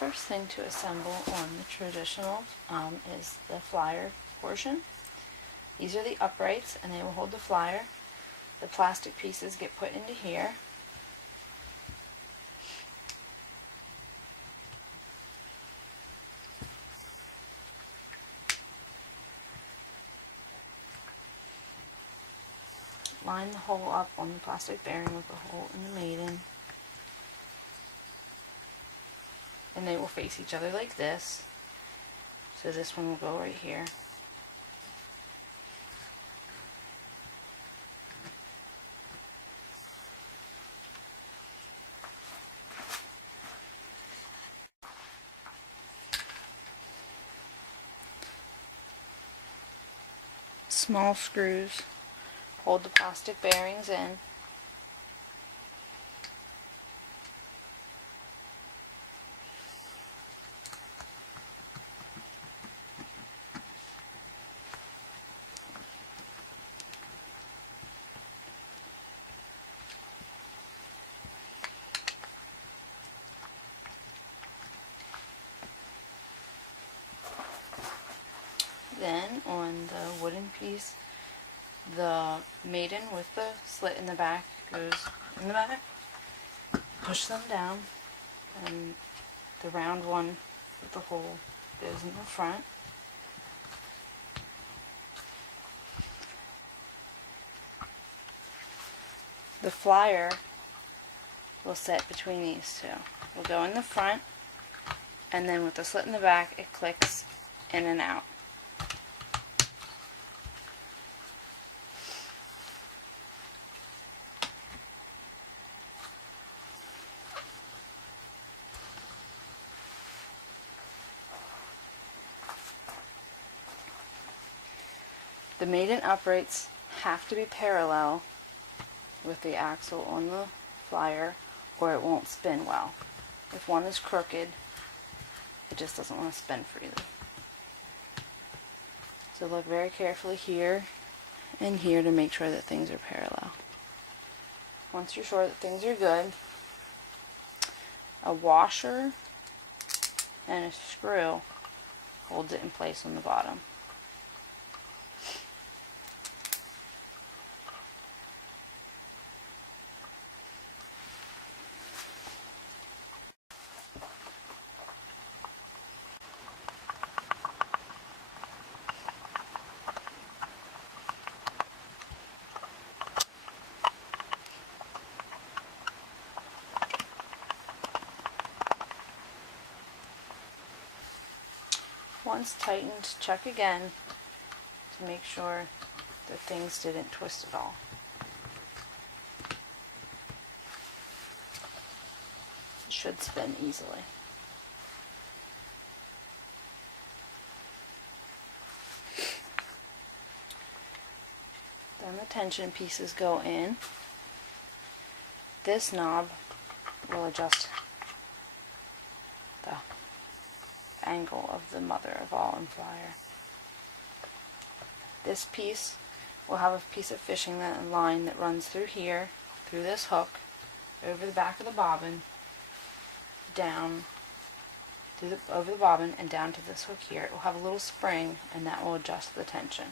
first thing to assemble on the traditional is the flyer portion. These are the uprights, and they will hold the flyer. The plastic pieces get put into here. Line the hole up on the plastic bearing with the hole in the maiden. And they will face each other like this. So this one will go right here. Small screws hold the plastic bearings in. Then on the wooden piece, the maiden with the slit in the back goes in the back. Push them down, and the round one with the hole goes in the front. The flyer will sit between these two. Will go in the front, and then with the slit in the back, it clicks in and out. The maiden uprights have to be parallel with the axle on the flyer, or it won't spin well. If one is crooked, it just doesn't want to spin freely. So look very carefully here and here to make sure that things are parallel. Once you're sure that things are good, a washer and a screw holds it in place on the bottom. Once tightened, check again to make sure that things didn't twist at all. It should spin easily. Then the tension pieces go in. This knob will adjust the angle of the mother of all and flyer. This piece will have a piece of fishing line that runs through here, through this hook, over the back of the bobbin, down over the bobbin and down to this hook here. It will have a little spring, and that will adjust the tension.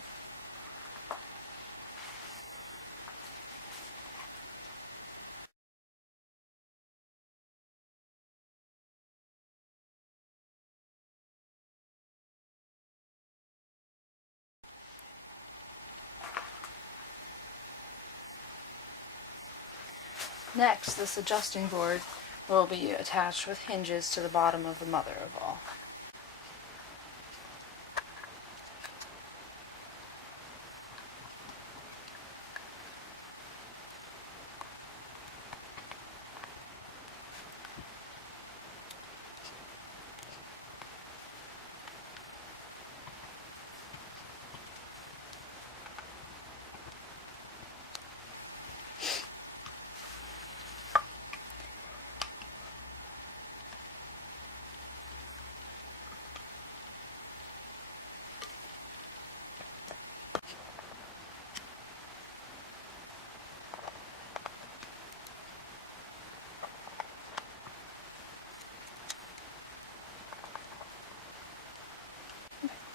Next, this adjusting board will be attached with hinges to the bottom of the mother of all.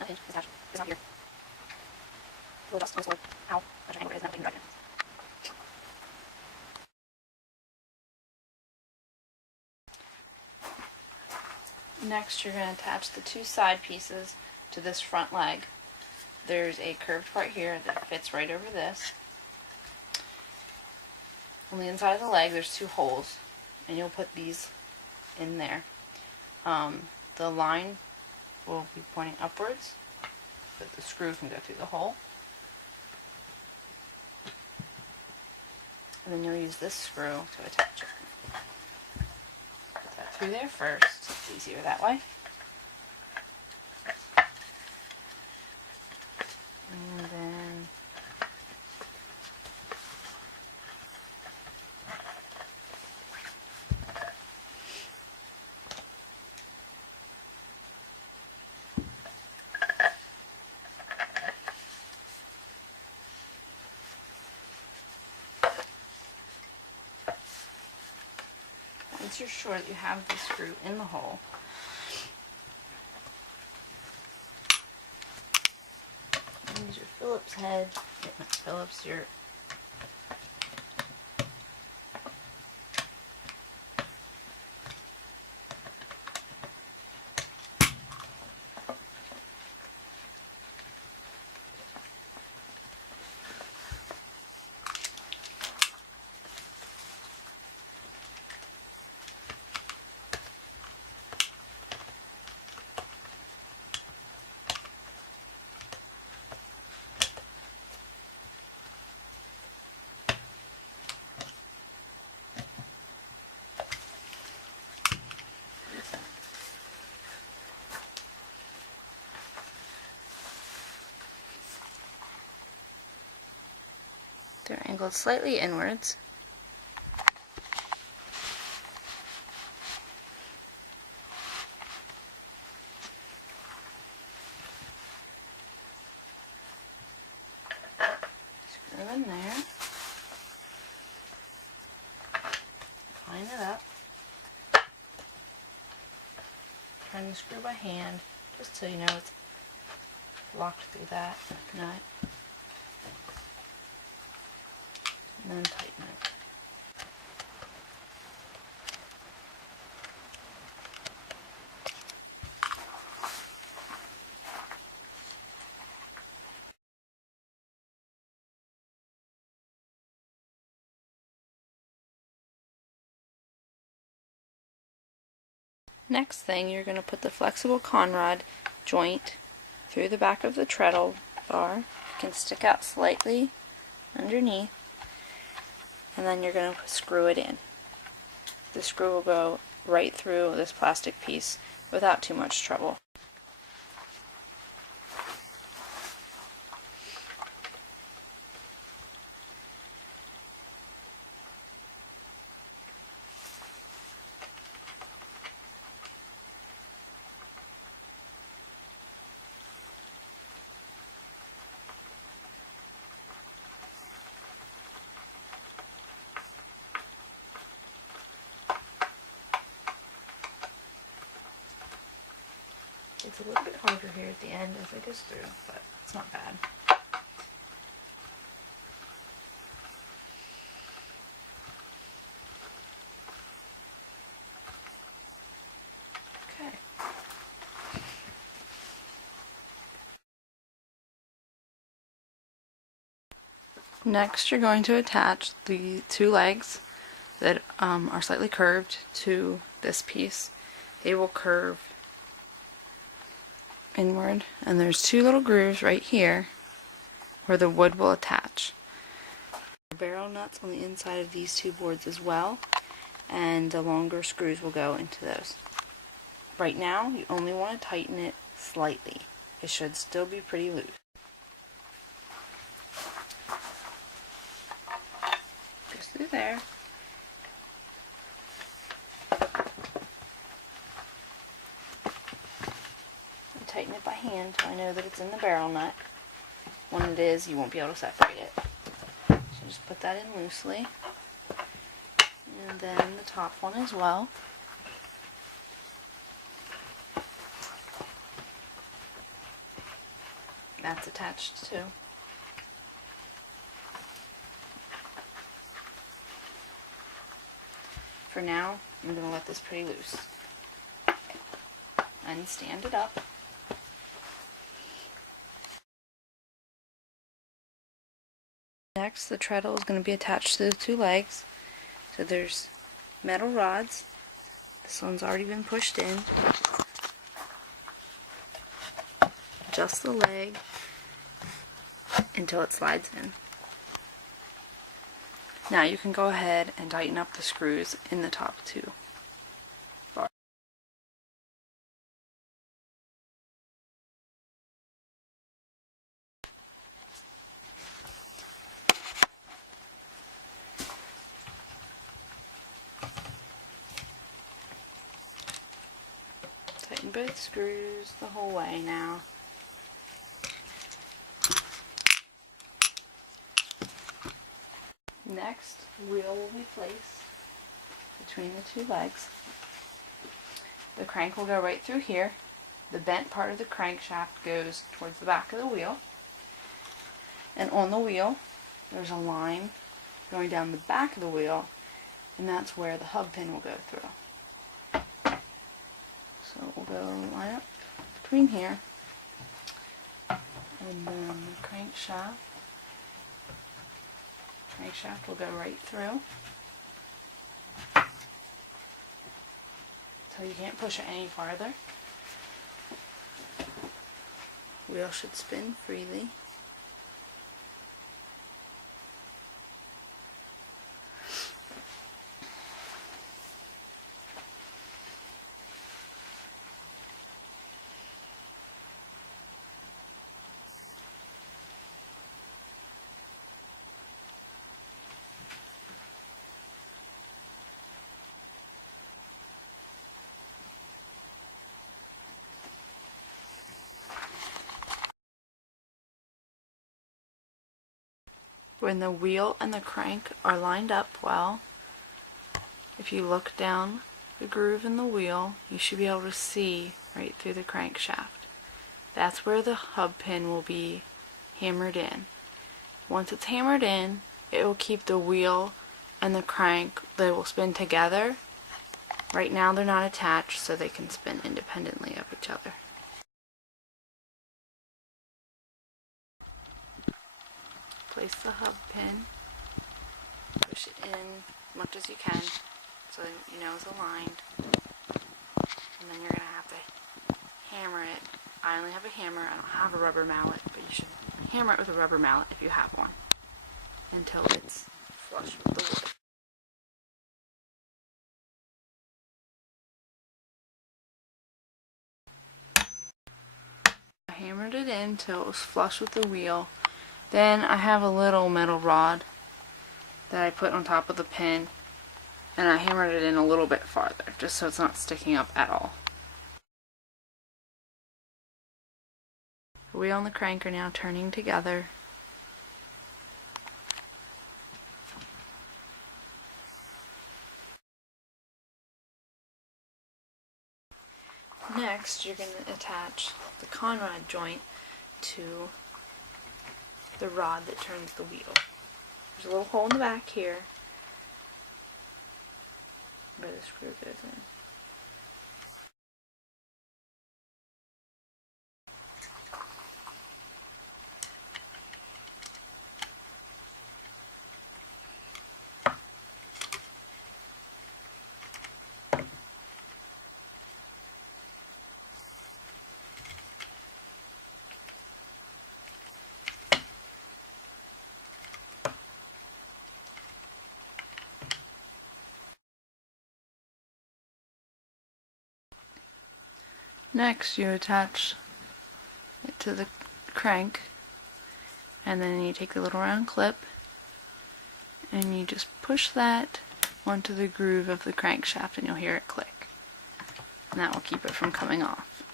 unhinged is attached. It's not here. A little dust on this little, ow, a triangle is not taking right now. Next, you're going to attach the two side pieces to this front leg. There's a curved part here that fits right over this. On the inside of the leg, there's two holes, and you'll put these in there. The line will be pointing upwards, but the screw can go through the hole. And then you'll use this screw to attach it. Put that through there first. It's easier that way. And then once you're sure that you have the screw in the hole, use your Phillips head, not Phillips, your they're angled slightly inwards. Screw in there. Line it up. Turn the screw by hand, just so you know it's locked through that nut. And then tighten it. Next thing, you're going to put the flexible conrod joint through the back of the treadle bar. It can stick out slightly underneath, and then you're going to screw it in. The screw will go right through this plastic piece without too much trouble. It's a little bit harder here at the end as it goes through, but it's not bad. Okay. Next, you're going to attach the two legs that are slightly curved to this piece. They will curve inward, and there's two little grooves right here where the wood will attach. Barrel nuts on the inside of these two boards as well, and the longer screws will go into those. Right now, you only want to tighten it slightly. It should still be pretty loose. Goes through there. Tighten it by hand so I know that it's in the barrel nut. When it is, you won't be able to separate it. So just put that in loosely. And then the top one as well. that's attached too. For now, I'm going to let this pretty loose and stand it up. Next, the treadle is going to be attached to the two legs. So there's metal rods. This one's already been pushed in. Adjust the leg until it slides in. Now you can go ahead and tighten up the screws in the top two bars. Tighten both screws the whole way now. Next, wheel will be placed between the two legs. The crank will go right through here. The bent part of the crankshaft goes towards the back of the wheel. And on the wheel, there's a line going down the back of the wheel, and that's where the hub pin will go through. So we'll go line up between here, and then the crankshaft will go right through. So you can't push it any farther. Wheel should spin freely. When the wheel and the crank are lined up well, if you look down the groove in the wheel, you should be able to see right through the crankshaft. That's where the hub pin will be hammered in. Once it's hammered in, it will keep the wheel and the crank, they will spin together. Right now they're not attached, so they can spin independently of each other. Place the hub pin, push it in as much as you can so you know it's aligned, and then you're going to have to hammer it. I only have a hammer, I don't have a rubber mallet, but you should hammer it with a rubber mallet if you have one until it's flush with the wood. I hammered it in until it was flush with the wheel. Then I have a little metal rod that I put on top of the pin, and I hammered it in a little bit farther, just so it's not sticking up at all. The wheel and the crank are now turning together. Next, you're going to attach the conrod joint to the rod that turns the wheel. There's a little hole in the back here where the screw goes in. Next, you attach it to the crank, and then you take the little round clip and you just push that onto the groove of the crankshaft, and you'll hear it click, and that will keep it from coming off.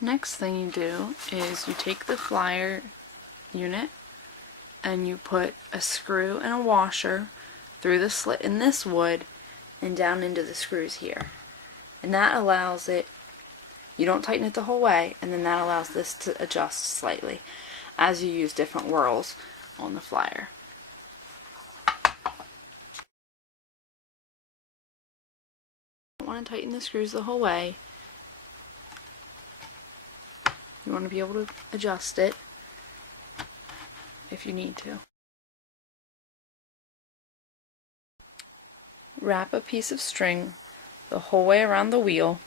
Next thing you do is you take the flyer unit and you put a screw and a washer through the slit in this wood and down into the screws here. And that allows it, you don't tighten it the whole way, and then that allows this to adjust slightly as you use different whirls on the flyer. You don't want to tighten the screws the whole way. You want to be able to adjust it if you need to. Wrap a piece of string the whole way around the wheel.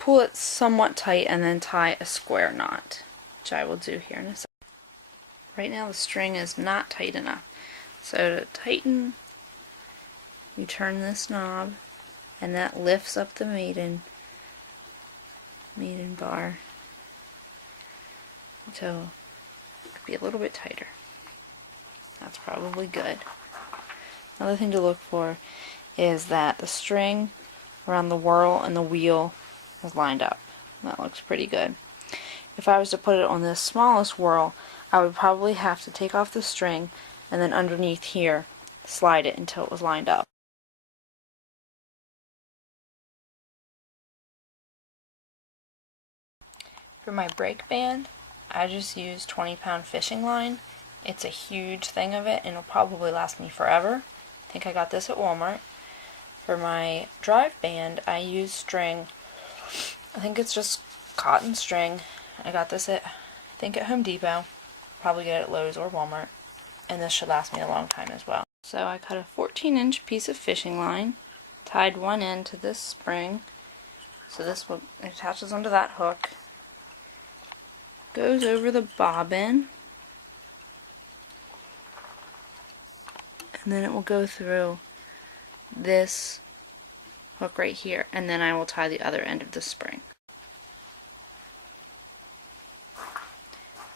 Pull it somewhat tight and then tie a square knot, which I will do here in a second. Right now the string is not tight enough. So to tighten, you turn this knob and that lifts up the maiden bar until it could be a little bit tighter. That's probably good. Another thing to look for is that the string around the whirl and the wheel is lined up. That looks pretty good. If I was to put it on this smallest whirl, I would probably have to take off the string and then underneath here slide it until it was lined up. For my brake band, I just use 20-pound fishing line. It's a huge thing of it and it'll probably last me forever. I think I got this at Walmart. For my drive band, I use string. I think it's just cotton string. I got this at, at Home Depot. Probably get it at Lowe's or Walmart. And this should last me a long time as well. So I cut a 14-inch piece of fishing line, tied one end to this spring. So this one attaches onto that hook. Goes over the bobbin. And then it will go through this hook right here, and then I will tie the other end of the spring.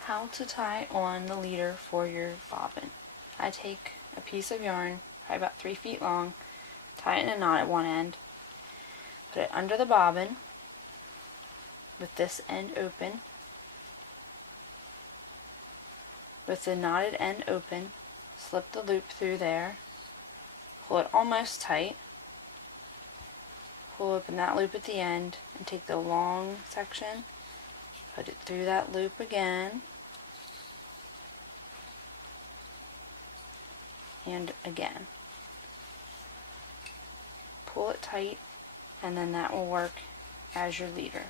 How to tie on the leader for your bobbin. I take a piece of yarn, probably about 3 feet long, tie it in a knot at one end, put it under the bobbin with this end open, with the knotted end open, slip the loop through there, pull it almost tight, pull open that loop at the end, and take the long section, put it through that loop again, and again. Pull it tight, and then that will work as your leader.